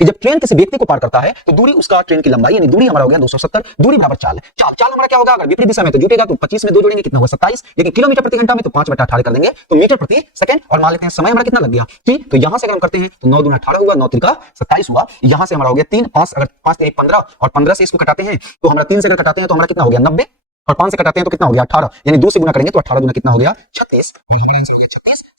कि जब ट्रेन किसी व्यक्ति को पार करता है तो दूरी उसका ट्रेन की लंबाई यानी दूरी हमारा हो गया 270, दूरी बराबर चाल चाल हमारा क्या होगा, अगर विपरीत दिशा में तो जुटेगा तो 25 में 2 जोड़ेंगे कितना होगा 27, लेकिन किलोमीटर प्रति घंटा में तो 5/18 कर देंगे तो मीटर प्रति सेकंड, और मान लेते हैं समय हमारा कितना लग गया ठीक। तो यहां से अगर हम करते हैं तो 9 दूना 18 हुआ, 9 त्रिका 27 हुआ, यहां से हमारा हो गया 3 5, अगर 5 3 15 और 15 से इसको घटाते हैं तो हमारा 3 से अगर घटाते हैं तो हमारा कितना हो गया 90, और 5 से घटाते हैं तो कितना हो गया 18, यानी 2 से गुना करेंगे तो 18 दूना कितना हो गया 36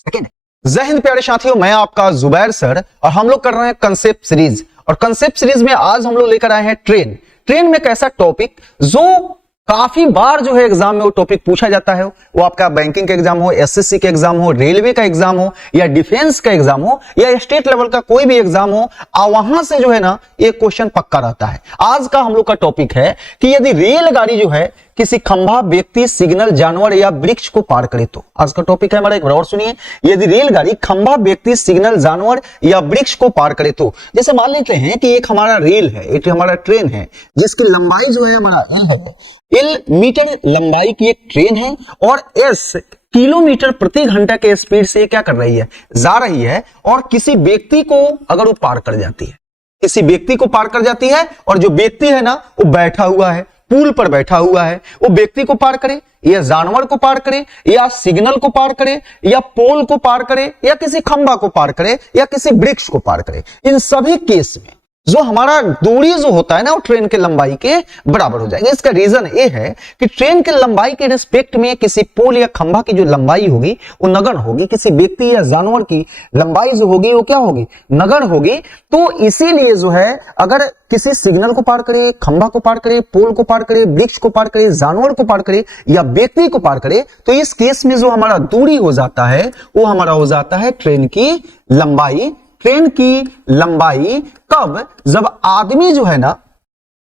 सेकंड। जय हिंद प्यारे साथियों, मैं आपका जुबैर सर और हम लोग कर रहे हैं कंसेप्ट सीरीज, और कंसेप्ट सीरीज में आज हम लोग लेकर आए हैं ट्रेन में एक ऐसा टॉपिक जो काफी बार जो है एग्जाम में वो टॉपिक पूछा जाता है, वो आपका बैंकिंग का एग्जाम हो, एसएससी का एग्जाम हो, रेलवे का एग्जाम हो, या डिफेंस का एग्जाम हो, या स्टेट लेवल का कोई भी एग्जाम हो, वहां से जो है ना एक क्वेश्चन पक्का रहता है। आज का हम लोग का टॉपिक है कि यदि रेलगाड़ी जो है किसी खंभा, व्यक्ति, सिग्नल, जानवर या वृक्ष को पार करे तो, आज का टॉपिक है हमारा, एक बार और सुनिए, यदि रेलगाड़ी खंभा, व्यक्ति, सिग्नल, जानवर या वृक्ष को पार करे तो। जैसे मान लेते हैं कि एक हमारा रेल है, एक हमारा ट्रेन है जिसकी लंबाई जो है हमारा L मीटर लंबाई की एक ट्रेन है, और S किलोमीटर प्रति घंटा के स्पीड से क्या कर रही है, जा रही है, और किसी व्यक्ति को अगर वो पार कर जाती है, किसी व्यक्ति को पार कर जाती है, और जो व्यक्ति है ना वो बैठा हुआ है, पुल पर बैठा हुआ है, वो व्यक्ति को पार करे या जानवर को पार करे या सिग्नल को पार करे या पोल को पार करे या किसी खंभा को पार करे या किसी वृक्ष को पार करे, इन सभी केस में जो हमारा दूरी जो होता है ना वो ट्रेन के लंबाई के बराबर हो जाएगा। इसका रीजन ये है कि ट्रेन के लंबाई के रिस्पेक्ट में किसी पोल या खंभा की जो लंबाई होगी वो नगण्य होगी, किसी व्यक्ति या जानवर की लंबाई जो होगी वो क्या होगी, नगण्य होगी। तो इसीलिए जो है अगर किसी सिग्नल को पार करे, खंभा को पार करे, पोल को पार करे, वृक्ष को पार करे, जानवर को पार करे या व्यक्ति को पार करे, तो इस केस में जो हमारा दूरी हो जाता है वो हमारा हो जाता है ट्रेन की लंबाई। ट्रेन की लंबाई कब, जब आदमी जो है ना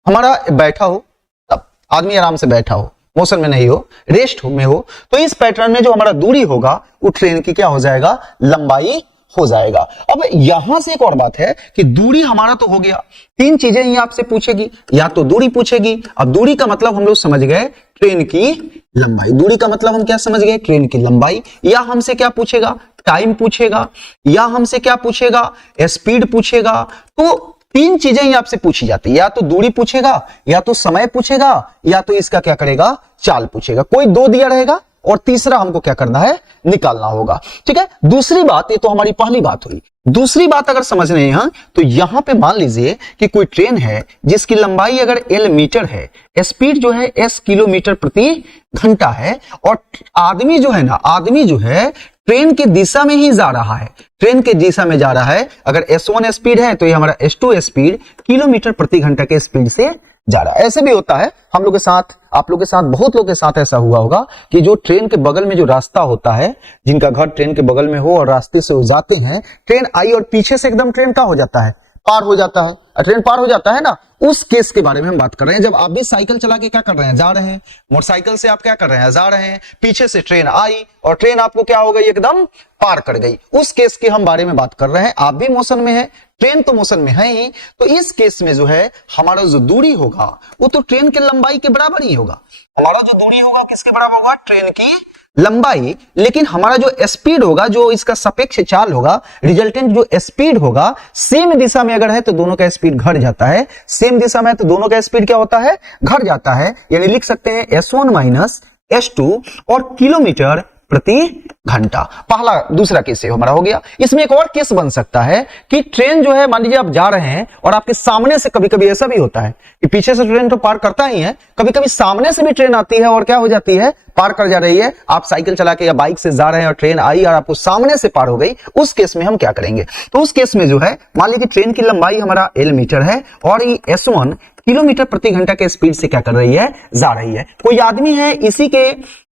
हमारा बैठा हो, तब आदमी आराम से बैठा हो, मोशन में नहीं हो, रेस्ट में हो, तो इस पैटर्न में जो हमारा दूरी होगा वो ट्रेन की क्या हो जाएगा, लंबाई हो जाएगा। अब यहां से एक और बात है कि दूरी हमारा तो हो गया, 3 चीजें ही आपसे पूछेगी, या तो दूरी पूछेगी, अब दूरी का मतलब हम लोग समझ गए ट्रेन की लंबाई, दूरी का मतलब हम क्या समझ गए, ट्रेन की लंबाई, या हमसे क्या पूछेगा, टाइम पूछेगा, या हमसे क्या पूछेगा, स्पीड पूछेगा। तो 3 चीजें ही आपसे पूछी जाती है, या तो दूरी पूछेगा, या तो समय पूछेगा, या तो इसका क्या करेगा, चाल पूछेगा। कोई 2 दिया रहेगा और तीसरा हमको क्या करना है, निकालना होगा। ठीक है। दूसरी बात, ये तो हमारी पहली बात हुई। दूसरी बात अगर समझ रहे हैं तो यहां पे मान लीजिए कि कोई ट्रेन है जिसकी लंबाई अगर L मीटर है, स्पीड जो है S किलोमीटर प्रति घंटा है, और आदमी जो है ना, आदमी जो है ट्रेन की दिशा में ही जा रहा है, ट्रेन की दिशा में जा रहा है। अगर S1 स्पीड है तो ये हमारा S2 स्पीड किलोमीटर प्रति घंटा के स्पीड से जा रहा है। ऐसे भी होता है हम लोग के साथ, आप लोग के साथ, बहुत लोग के साथ ऐसा हुआ होगा कि जो ट्रेन के बगल में जो रास्ता होता है, जिनका घर ट्रेन के बगल में हो और रास्ते से वो जाते हैं, ट्रेन आई और पीछे से एकदम ट्रेन का हो जाता है, पार हो जाता है, ट्रेन पार हो जाता है ना, उस केस के बारे में हम बात कर रहे हैं। जब आप भी साइकिल चला के क्या कर रहे हैं, जा रहे हैं, मोटरसाइकिल से आप क्या कर रहे हैं, जा रहे हैं, पीछे से ट्रेन आई और ट्रेन आपको क्या हो गई, एकदम पार कर गई, उस केस के हम बारे में बात कर रहे हैं। आप भी मोशन में है, ट्रेन तो मोशन में है ही, तो इस केस में जो है हमारा जो दूरी होगा वो तो ट्रेन की लंबाई के बराबर ही होगा। हमारा जो दूरी होगा किसके बराबर होगा, ट्रेन की लंबाई। लेकिन हमारा जो स्पीड होगा, जो इसका सापेक्ष चाल होगा, रिजल्टेंट जो स्पीड होगा, सेम दिशा में अगर है तो दोनों का स्पीड घट जाता है, सेम दिशा में है तो दोनों का स्पीड क्या होता है, घट जाता है। यानी लिख सकते हैं S1 माइनस S2 और किलोमीटर प्रति घंटा। पहला, दूसरा केस हमारा हो गया। इसमें एक और केस बन सकता है कि ट्रेन जो है, मान लीजिए आप जा रहे हैं और आपके सामने से, कभी कभी ऐसा भी होता है कि पीछे से ट्रेन तो पार करता ही है, कभी कभी सामने से भी ट्रेन आती है और क्या हो जाती है, पार कर जा रही है। आप साइकिल चला के या बाइक से जा रहे हैं और ट्रेन आई और आपको सामने से पार हो गई, उस केस में हम क्या करेंगे, तो उस केस में जो है मान लीजिए ट्रेन की लंबाई हमारा L मीटर है और ये S1 किलोमीटर प्रति घंटा के स्पीड से क्या कर रही है, जा रही है। कोई आदमी है, इसी के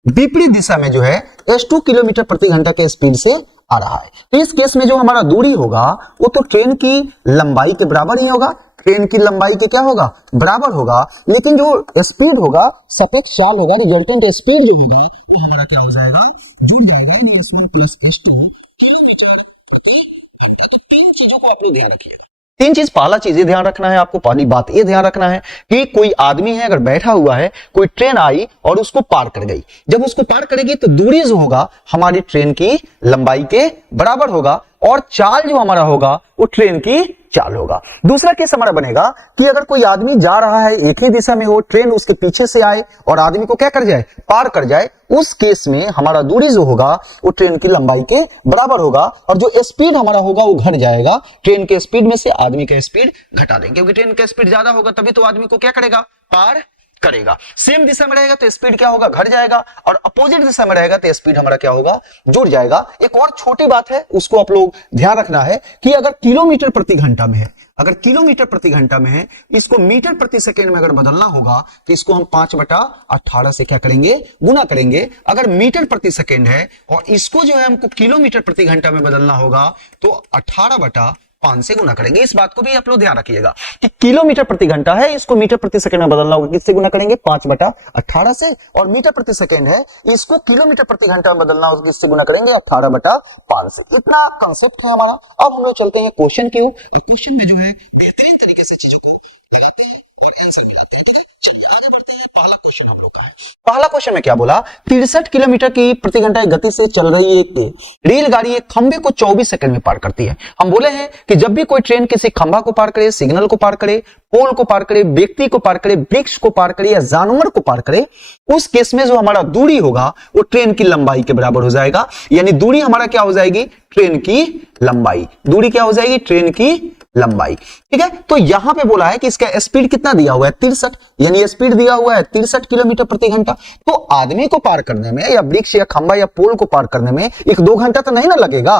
विपरीत दिशा में जो है S2 किलोमीटर प्रति घंटा के स्पीड से आ रहा है। तो इस केस में जो हमारा दूरी होगा वो तो ट्रेन की लंबाई के बराबर ही होगा, ट्रेन की लंबाई के क्या होगा, बराबर होगा। लेकिन जो स्पीड होगा, सापेक्ष चाल होगा, रिजल्टेंट स्पीड जो होगा वो हमारा क्या हो जाएगा, जुड़ जाएगा, S1 प्लस S2 किलोमीटर प्रति घंटा। तो 3 चीजों को आपने ध्यान रखिएगा। 3 चीज, पहला चीज ये ध्यान रखना है आपको, पहली बात ये ध्यान रखना है कि कोई आदमी है, अगर बैठा हुआ है, कोई ट्रेन आई और उसको पार कर गई, जब उसको पार करेगी तो दूरी जो होगा हमारी ट्रेन की लंबाई के बराबर होगा। और चाल जो हमारा होगा वो ट्रेन की चाल होगा। दूसरा केस हमारा बनेगा कि अगर कोई आदमी जा रहा है एक ही दिशा में हो, ट्रेन उसके पीछे से आए और आदमी को क्या कर जाए, पार कर जाए, उस केस में हमारा दूरी जो होगा वो ट्रेन की लंबाई के बराबर होगा और जो स्पीड हमारा होगा वो घट जाएगा। ट्रेन के स्पीड में से आदमी का स्पीड घटा देंगे, क्योंकि ट्रेन का स्पीड ज्यादा होगा तभी तो आदमी को क्या करेगा, पार करेगा। सेम दिशा में रहेगा तो स्पीड क्या होगा, घट जाएगा, और अपोजिट दिशा में रहेगा तो स्पीड हमारा क्या होगा, जुड़ जाएगा। एक और छोटी बात है, उसको आप लोग ध्यान रखना है कि अगर किलोमीटर प्रति घंटा में है, अगर किलोमीटर प्रति घंटा में है, इसको मीटर प्रति सेकेंड में अगर बदलना होगा तो इसको हम 5/18 से क्या करेंगे, गुना करेंगे। अगर मीटर प्रति सेकेंड है और इसको जो है हमको किलोमीटर प्रति घंटा में बदलना होगा तो 18/5 से गुना करेंगे। इस बात को भी आप लोग ध्यान रखिएगा कि किलोमीटर प्रति घंटा है, इसको मीटर प्रति सेकंड में बदलना होगा, किससे गुना करेंगे, 5/18 से, और मीटर प्रति सेकंड है, इसको किलोमीटर प्रति घंटा में बदलना होगा, किससे गुना करेंगे, 18/5 से। इतना कंसेप्ट है हमारा। अब हम लोग चलते हैं क्वेश्चन की ओर, और क्वेश्चन में जो है बेहतरीन तरीके से चीजों को लगाते हैं और आंसर मिलाते हैं। ठीक है, चलिए आगे बढ़ते हैं। पहला क्वेश्चन हम लोग का है, पहला क्वेश्चन में क्या बोला, 63 किलोमीटर की प्रति घंटा गति से चल रही एक रेलगाड़ी एक खंबे को 24 सेकंड में पार करती है। हम बोले हैं कि जब भी कोई ट्रेन किसी खंभा को पार करे, सिग्नल को पार करे, पोल को पार करे, व्यक्ति को पार करे, वृक्ष को पार करे या जानवर को पार करे, उस केस में जो हमारा दूरी होगा वो ट्रेन की लंबाई के बराबर हो जाएगा। यानी दूरी हमारा क्या हो जाएगी, ट्रेन की लंबाई। दूरी क्या हो जाएगी, ट्रेन की लंबाई। ठीक है, तो यहां पे बोला है कि इसका स्पीड कितना दिया हुआ है, 63, यानी स्पीड दिया हुआ है 63 किलोमीटर प्रति घंटा। तो आदमी को पार करने में या वृक्ष या खंबा या पोल को पार करने में 1-2 घंटा तो नहीं ना लगेगा।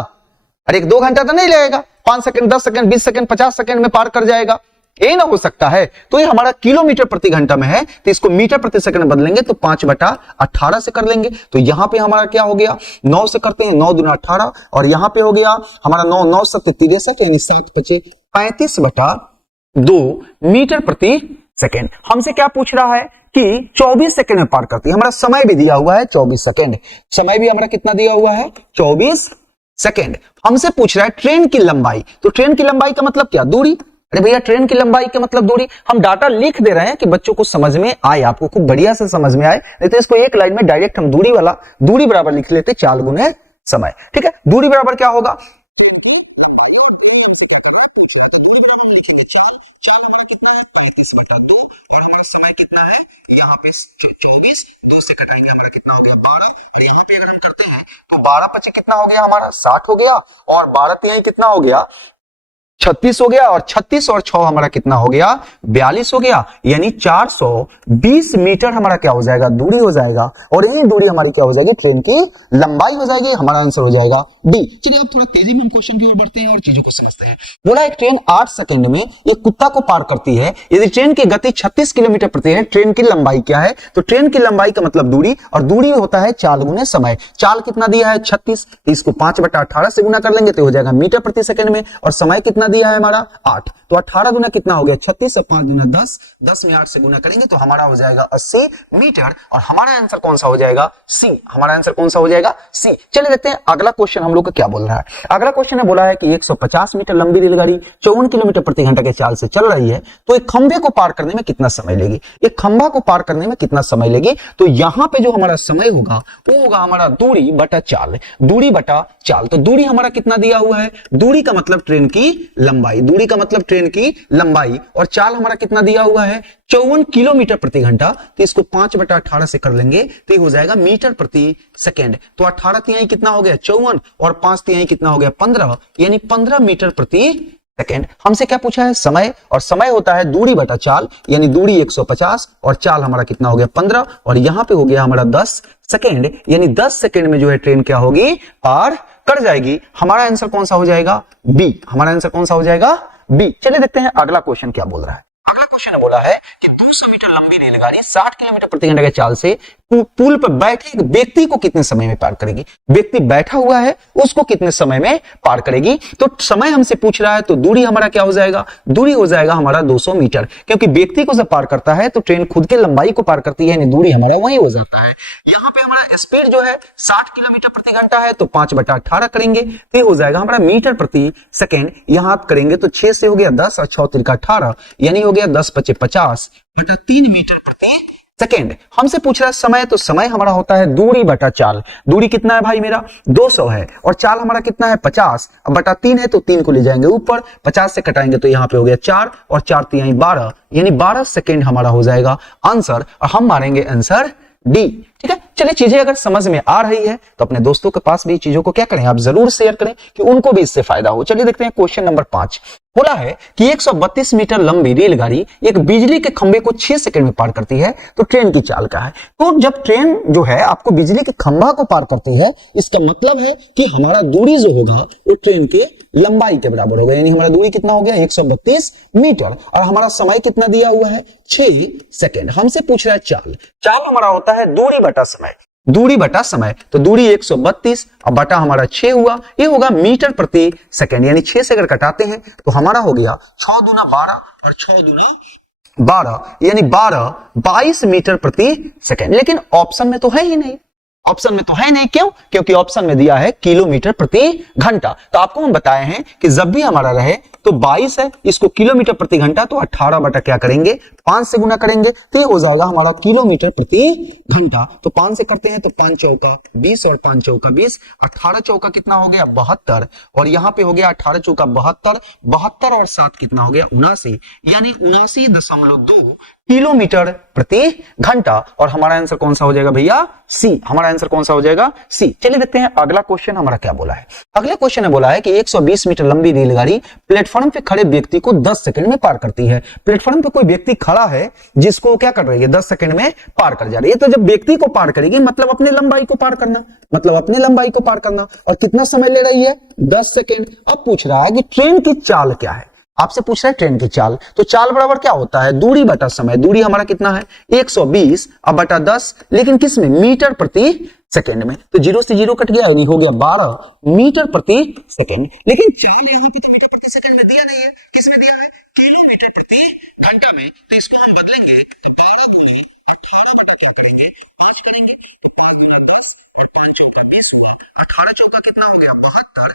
अरे 1-2 घंटा तो नहीं लगेगा, 5 सेकंड, 10 सेकंड, 20 सेकंड, 50 सेकंड में पार कर जाएगा, ये ना हो सकता है। तो ये हमारा किलोमीटर प्रति घंटा में है, तो इसको मीटर प्रति सेकंड बदलेंगे तो 5/18 से कर लेंगे। तो यहां पे हमारा क्या हो गया, 9 से करते हैं, 9 दूना 18, और यहां पे हो गया हमारा 9, 9 7 63, यानी 7 5 35/2 मीटर प्रति सेकंड। हमसे क्या पूछ रहा है कि 24 सेकंड में पार करती है। हमारा समय भी दिया हुआ है 24 सेकंड, समय भी हमारा कितना दिया हुआ है, 24 सेकंड। हमसे पूछ रहा है ट्रेन की लंबाई, तो ट्रेन की लंबाई का मतलब क्या, दूरी। अरे भैया ट्रेन की लंबाई के मतलब दूरी, हम डाटा लिख दे रहे हैं कि बच्चों को समझ में आए, आपको खूब बढ़िया से समझ में आए, नहीं तो इसको एक लाइन में डायरेक्ट हम दूरी वाला, दूरी बराबर लिख लेते, चाल गुने समय। ठीक है, दूरी बराबर क्या होगा, तो 12 कितना हो गया हमारा, 60 हो गया, और 12 कितना हो गया, 36 हो गया, और 36 और 6 हमारा कितना हो गया, 42 हो गया। यानी 420 मीटर हमारा क्या हो जाएगा, दूरी हो जाएगा, और यही दूरी हमारी क्या हो जाएगी, ट्रेन की लंबाई हो जाएगी। हमारा आंसर हो जाएगा डी। चलिए अब थोड़ा तेजी में हम क्वेश्चन की ओर बढ़ते हैं और चीजों को समझते हैं। बोला एक ट्रेन 8 सेकंड में एक कुत्ता को पार करती है। यदि ट्रेन की गति 36 किलोमीटर प्रति है, ट्रेन की लंबाई क्या है, तो ट्रेन की लंबाई का मतलब दूरी, और दूरी होता है चाल गुने समय। चाल कितना दिया है, 36, तो इसको 5/18 से गुना कर लेंगे तो हो जाएगा मीटर प्रति सेकंड में, और समय कितना दिया है हमारा 8, तो 18 दूना कितना हो गया, 36, और 5 दूना 10, 10 में 8 से गुना करेंगे तो हमारा हो जाएगा 80 मीटर, और हमारा आंसर कौन सा हो जाएगा, सी। हमारा आंसर कौन सा हो जाएगा, सी। चलिए देखते हैं अगला क्वेश्चन हम लोग का क्या बोल रहा है। अगला क्वेश्चन ने बोला है कि 150 मीटर लंबी रेलगाड़ी 54 किलोमीटर प्रति घंटा के चाल से चल रही है, तो एक खंबे को पार करने में कितना समय लेगी, एक खंभा को पार करने में कितना समय लेगी। तो यहां पे जो हमारा समय होगा वो होगा हमारा दूरी बटा चाल, दूरी बटा चाल। तो दूरी हमारा कितना दिया हुआ है, दूरी का मतलब ट्रेन की लंबाई, दूरी का मतलब ट्रेन की लंबाई, और चाल हमारा कितना दिया हुआ है, 54 किलोमीटर प्रति घंटा, तो इसको 5/18 से कर लेंगे तो ये हो जाएगा मीटर प्रति सेकेंड। तो 18 तिहाई कितना हो गया, 54, और 5 तिहाई कितना हो गया, 15, यानी 15 मीटर प्रति सेकेंड। हमसे क्या पूछा है, समय, और समय होता है दूरी बटा चाल, यानी दूरी 150 और चाल हमारा कितना हो गया, 15, और यहां पे हो गया हमारा 10 सेकेंड, यानी 10 सेकेंड में जो है ट्रेन क्या होगी, पार कर जाएगी। हमारा आंसर कौन सा हो जाएगा, बी। हमारा आंसर कौन सा हो जाएगा, बी। चलिए देखते हैं अगला क्वेश्चन क्या बोल रहा है। अगला क्वेश्चन बोला है कि 200 मीटर लंबी रेलगाड़ी 60 किलोमीटर प्रति घंटे के चाल से पुल पर बैठे एक व्यक्ति को कितने समय में पार करेगी। व्यक्ति बैठा हुआ है, उसको कितने समय में पार करेगी। तो समय हमसे पूछ रहा है, तो दूरी हमारा क्या हो जाएगा, दूरी हो जाएगा हमारा 200 मीटर, क्योंकि व्यक्ति को जब पार करता है तो ट्रेन खुद के लंबाई को पार करती है, यानी दूरी हमारा वही हो जाता है। यहाँ पे हमारा स्पीड जो है 60 किलोमीटर प्रति घंटा है, तो 5/18 करेंगे तो ये हो जाएगा हमारा मीटर प्रति सेकेंड। यहां आप करेंगे तो 6 से हो गया 10, और 6 3 18, यानी हो गया 10 5 50 बटा 3 मीटर प्रति सेकेंड। हमसे पूछ रहा है समय, तो समय हमारा होता है दूरी बटा चाल। दूरी कितना है भाई मेरा 200 है, और चाल हमारा कितना है 50, अब बटा 3 है तो 3 को ले जाएंगे ऊपर, 50 से कटाएंगे तो यहाँ पे हो गया 4 और 4 3 12, यानी 12 सेकेंड हमारा हो जाएगा आंसर, और हम मारेंगे आंसर डी। ठीक है, चलिए चीजें अगर समझ में आ रही है तो अपने दोस्तों के पास भी चीजों को क्या करें, आप जरूर शेयर करें कि उनको भी इससे फायदा हो। चलिए देखते हैं क्वेश्चन नंबर 5। बोला है कि 132 मीटर लंबी रेलगाड़ी एक बिजली के खंभे को 6 सेकंड में पार करती है, तो ट्रेन की चाल क्या है। तो जब ट्रेन जो है आपको बिजली के खंभा को पार करती है, इसका मतलब है कि हमारा दूरी जो होगा वो ट्रेन के लंबाई के बराबर होगा, यानी हमारा दूरी कितना हो गया 132 मीटर, और हमारा समय कितना दिया हुआ है 6 सेकंड। हमसे पूछ रहा है चाल। चाल हमारा होता है दूरी बटा समय, दूरी बटा समय, तो दूरी 132 और बटा हमारा 6 हुआ, ये होगा मीटर प्रति सेकंड, यानी 6 से अगर कटाते हैं तो हमारा हो गया 6 दूना 12 और 6 दूना 12, यानी 22 मीटर प्रति सेकंड। लेकिन ऑप्शन में तो है ही नहीं, ऑप्शन में तो है नहीं, क्यों? क्योंकि ऑप्शन में दिया है किलोमीटर प्रति घंटा। तो आपको हम बताए हैं कि जब भी हमारा रहे तो 22 है, इसको किलोमीटर प्रति घंटा, तो 18 बटा क्या करेंगे 5 से गुना करेंगे, तो ये हो जाएगा हमारा किलोमीटर प्रति घंटा। तो 5 से करते हैं तो 5 चौका 20 और 5 चौका 20, 18 चौका कितना हो गया 72, और यहाँ पे हो गया 18 चौका 72, 72 और 7 कितना हो गया 79, यानी 79.2 किलोमीटर प्रति घंटा। और हमारा आंसर कौन सा हो जाएगा भैया सी, हमारा आंसर कौन सा हो जाएगा सी। चलिए देखते हैं अगला क्वेश्चन हमारा क्या बोला है। अगले क्वेश्चन में बोला है कि 120 मीटर लंबी रेलगाड़ी प्लेटफॉर्म पे खड़े व्यक्ति को 10 सेकंड में पार करती है। प्लेटफॉर्म पे कोई व्यक्ति खड़ा है जिसको क्या कर रही है 10 सेकंड में पार कर जा रही है। तो जब व्यक्ति को पार करेगी मतलब अपने लंबाई को पार करना, मतलब अपने लंबाई को पार करना, और कितना समय ले रही है 10 सेकंड। अब पूछ रहा है कि ट्रेन की चाल क्या है, आपसे पूछ रहा है ट्रेन की चाल। तो चाल बराबर क्या होता है दूरी बटा समय, दूरी हमारा कितना है 120 अब बटा 10, लेकिन किस में मीटर प्रति सेकंड में, तो 0 से 0 कट गया, यानी हो गया 12 मीटर प्रति सेकंड। लेकिन चाल यहाँ पे मीटर प्रति सेकंड में दिया नहीं है, किस में दिया है किलोमीटर प्रति घंटा में। तो इसको हम बदलेंगे तो 12 गुणे 18 करेंगे, 5 गुना 10, 5 चौका 20 हुआ, 18 चौका कितना हो गया 72,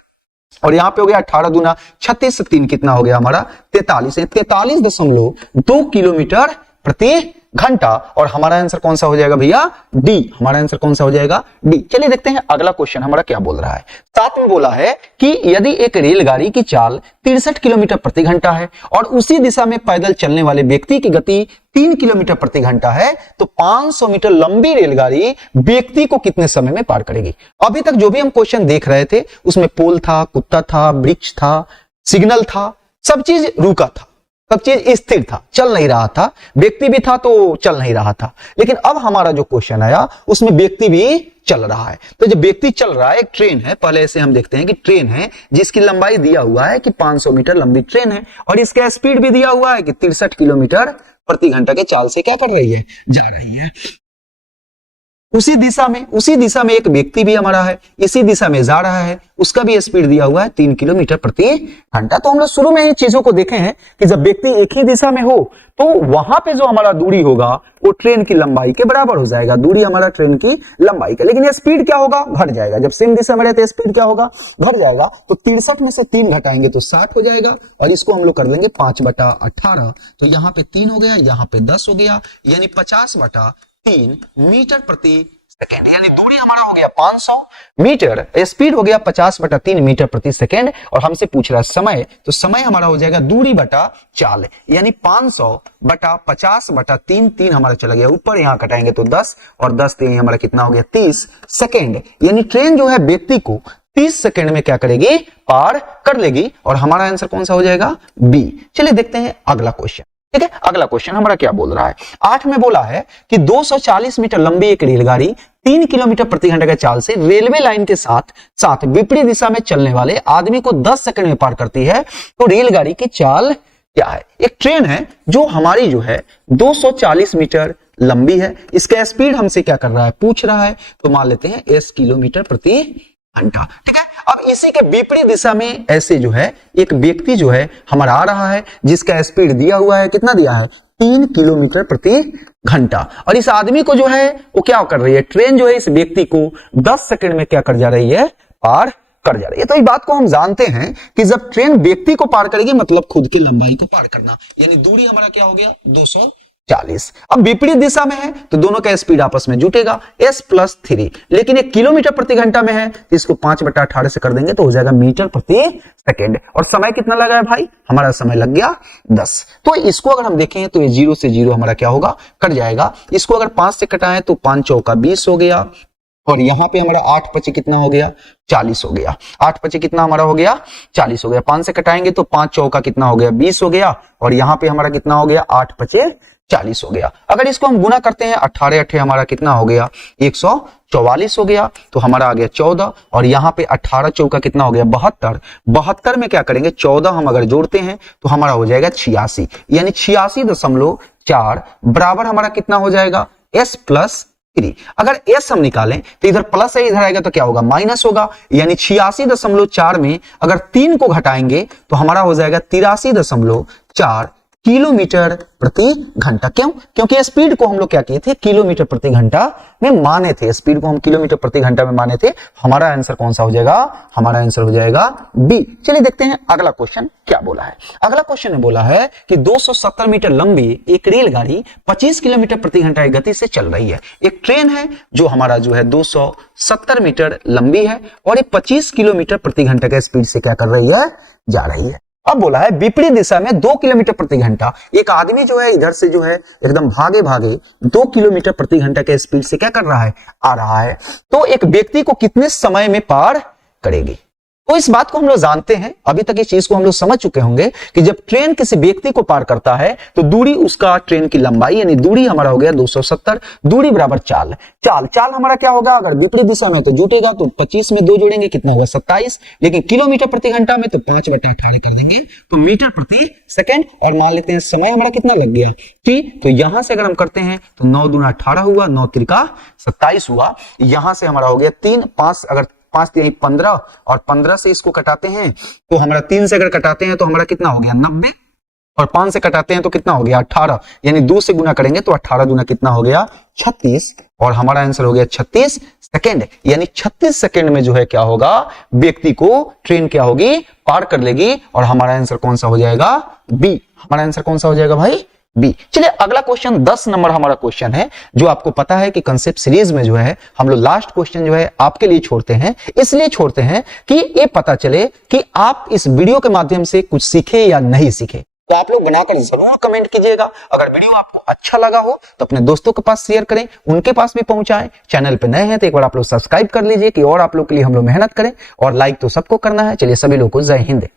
और यहां पे हो गया 18 दूना 36 से 3 कितना हो गया हमारा 43, 43.2 किलोमीटर प्रति घंटा। और हमारा आंसर कौन सा हो जाएगा भैया डी, हमारा आंसर कौन सा हो जाएगा डी। चलिए देखते हैं अगला क्वेश्चन हमारा क्या बोल रहा है। साथ में बोला है कि यदि एक रेलगाड़ी की चाल 63 किलोमीटर प्रति घंटा है और उसी दिशा में पैदल चलने वाले व्यक्ति की गति 3 किलोमीटर प्रति घंटा है, तो 500 मीटर लंबी रेलगाड़ी व्यक्ति को कितने समय में पार करेगी। अभी तक जो भी हम क्वेश्चन देख रहे थे उसमें पोल था, कुत्ता था, वृक्ष था, सिग्नल था, सब चीज रुका था, सब चीज स्थिर था, चल नहीं रहा था, व्यक्ति भी था तो चल नहीं रहा था। लेकिन अब हमारा जो क्वेश्चन आया उसमें व्यक्ति भी चल रहा है। तो जब व्यक्ति चल रहा है, एक ट्रेन है, पहले से हम देखते हैं कि ट्रेन है जिसकी लंबाई दिया हुआ है कि 500 मीटर लंबी ट्रेन है, और इसका स्पीड भी दिया हुआ है कि 63 किलोमीटर प्रति घंटा के चाल से क्या कर रही है जा रही है। उसी दिशा में एक व्यक्ति भी हमारा है, इसी दिशा में जा रहा है, उसका भी स्पीड दिया हुआ है 3 किलोमीटर प्रति घंटा। तो हम लोग शुरू में इन चीजों को देखे हैं कि जब व्यक्ति एक ही दिशा में हो तो वहां पे जो हमारा दूरी होगा वो ट्रेन की लंबाई के बराबर हो जाएगा, दूरी हमारा ट्रेन की लंबाई का। लेकिन ये स्पीड क्या होगा घट जाएगा, जब सेम दिशा में रहते हैं स्पीड क्या होगा घट जाएगा। तो 63 में से 3 घटाएंगे तो 60 हो जाएगा, और इसको हम लोग कर लेंगे 5 बटा 18, तो यहाँ पे 3 हो गया, यहाँ पे 10 हो गया, यानी 50 बटा 3 मीटर प्रति सेकेंड, यानी दूरी हमारा हो गया 500 मीटर, स्पीड हो गया 50 बटा 3 मीटर प्रति सेकेंड। और हमसे पूछ रहा है समय, तो समय हमारा हो जाएगा दूरी बटा चाल, यानी 500 बटा 50 बटा 3, 3 हमारा चला गया ऊपर, यहां कटाएंगे तो 10 और 10 3 हमारा कितना हो गया 30 सेकेंड, यानी ट्रेन जो है व्यक्ति को 30 सेकेंड में क्या करेगी पार कर लेगी। और हमारा आंसर कौन सा हो जाएगा बी। चलिए देखते हैं अगला क्वेश्चन। ठीक है, अगला क्वेश्चन हमारा क्या बोल रहा है। 8 में बोला है कि 240 मीटर लंबी एक रेलगाड़ी 3 किलोमीटर प्रति घंटे के चाल से रेलवे लाइन के साथ विपरीत दिशा में चलने वाले आदमी को 10 सेकंड में पार करती है, तो रेलगाड़ी की चाल क्या है। एक ट्रेन है जो हमारी जो है 240 मीटर लंबी है, इसका स्पीड हमसे क्या कर रहा है पूछ रहा है, तो मान लेते हैं 10 किलोमीटर प्रति घंटा। ठीक है, अब इसी के विपरीत दिशा में ऐसे जो है एक व्यक्ति जो है हमारा आ रहा है जिसका स्पीड दिया हुआ है, कितना दिया है 3 किलोमीटर प्रति घंटा, और इस आदमी को जो है वो क्या कर रही है, ट्रेन जो है इस व्यक्ति को 10 सेकंड में क्या कर जा रही है पार कर जा रही है। तो इस बात को हम जानते हैं कि जब ट्रेन व्यक्ति को पार करेगी मतलब खुद की लंबाई को पार करना, यानी दूरी हमारा क्या हो गया 40। अब विपरीत दिशा में है तो दोनों का स्पीड आपस में जुटेगा s+3, लेकिन ये किलोमीटर प्रति घंटा में है तो इसको 5/18 से कर देंगे तो हो जाएगा मीटर प्रति सेकेंड। और समय कितना लगा है भाई, हमारा समय लग गया 10। तो इसको अगर हम देखें तो ये 0 से 0 हमारा क्या होगा, कट जाएगा। इसको अगर 5 से कटाएं तो 5 चौका 20 हो गया, और यहां पे हमारा 8 पचे कितना हो गया, 40 हो गया। 8 पचे कितना हमारा हो गया, 40 हो गया। 5 से कटाएंगे तो 5 चौका कितना हो गया, 20 हो गया, और यहां पे हमारा कितना हो गया, 8 पचे 40 हो गया। अगर इसको हम गुना करते हैं 18 अठे हमारा कितना हो गया, 144 हो गया, तो हमारा आ गया 14, और यहां पे 18 चौका कितना हो गया, 72। 72 में क्या करेंगे, 14 हम अगर जोड़ते हैं तो हमारा हो जाएगा 86, यानी 86.4 बराबर हमारा कितना हो जाएगा, s+3। अगर s हम निकालें तो इधर प्लस है, इधर आएगा तो क्या होगा, माइनस होगा, यानी 86.4 में अगर 3 को घटाएंगे तो हमारा हो जाएगा 83.4 किलोमीटर प्रति घंटा। क्यों, क्योंकि स्पीड को हम लोग क्या किए थे, किलोमीटर प्रति घंटा में माने थे। स्पीड को हम किलोमीटर प्रति घंटा में माने थे। हमारा आंसर कौन सा हो जाएगा, हमारा आंसर हो जाएगा बी। चलिए देखते हैं अगला क्वेश्चन क्या बोला है। अगला क्वेश्चन ने बोला है कि 270 मीटर लंबी एक रेलगाड़ी 25 किलोमीटर प्रति घंटा की गति से चल रही है। एक ट्रेन है जो हमारा जो है 270 मीटर लंबी है और ये 25 किलोमीटर प्रति घंटा के स्पीड से क्या कर रही है, जा रही है। अब बोला है विपरीत दिशा में 2 किलोमीटर प्रति घंटा एक आदमी जो है इधर से जो है एकदम भागे भागे 2 किलोमीटर प्रति घंटा के स्पीड से क्या कर रहा है, आ रहा है, तो एक व्यक्ति को कितने समय में पार करेगी। तो इस बात को हम लोग जानते हैं, अभी तक इस चीज को हम लोग समझ चुके होंगे कि जब ट्रेन किसी व्यक्ति को पार करता है तो दूरी उसका ट्रेन की लंबाई, यानी दूरी हमारा हो गया 270, दूरी बराबर चाल। चाल हमारा क्या होगा, अगर विपरीत दिशा में तो जुटेगा तो 25 में 2 जोड़ेंगे कितना होगा, 27, लेकिन किलोमीटर प्रति घंटा में तो 5/18 कर देंगे तो मीटर प्रति सेकेंड। और मान लेते हैं समय हमारा कितना लग गया, ठीक, तो यहां से अगर हम करते हैं तो 9 दूना 18 हुआ, 9 त्रिका 27 हुआ। यहां से हमारा हो गया 3, 5 अगर 5 3 15 और 15 से इसको कटाते हैं तो हमारा 3 से अगर कटाते हैं तो हमारा कितना हो गया 90, और 5 से कटाते हैं तो कितना हो गया 18, यानी 2 से गुना करेंगे तो 18 दूना कितना हो गया 36, और हमारा आंसर हो गया 36 सेकेंड। यानी 36 सेकेंड में जो है क्या होगा, व्यक्ति को ट्रेन क्या होगी, पार कर लेगी, और हमारा आंसर कौन सा हो जाएगा, बी। हमारा आंसर कौन सा हो जाएगा भाई, बी। चलिए अगला क्वेश्चन 10 नंबर हमारा क्वेश्चन है, जो आपको पता है कि कंसेप्ट सीरीज में जो है हम लोग लास्ट क्वेश्चन जो है आपके लिए छोड़ते हैं, इसलिए छोड़ते हैं कि ये पता चले कि आप इस वीडियो के माध्यम से कुछ सीखे या नहीं सीखे। तो आप लोग बनाकर जरूर कमेंट कीजिएगा। अगर वीडियो आपको अच्छा लगा हो तो अपने दोस्तों के पास शेयर करें, उनके पास भी पहुंचाएं। चैनल पे नए हैं तो एक बार आप लोग सब्सक्राइब कर लीजिए कि और आप लोग के लिए हम लोग मेहनत करें, और लाइक तो सबको करना है। चलिए सभी लोगों को जय हिंद।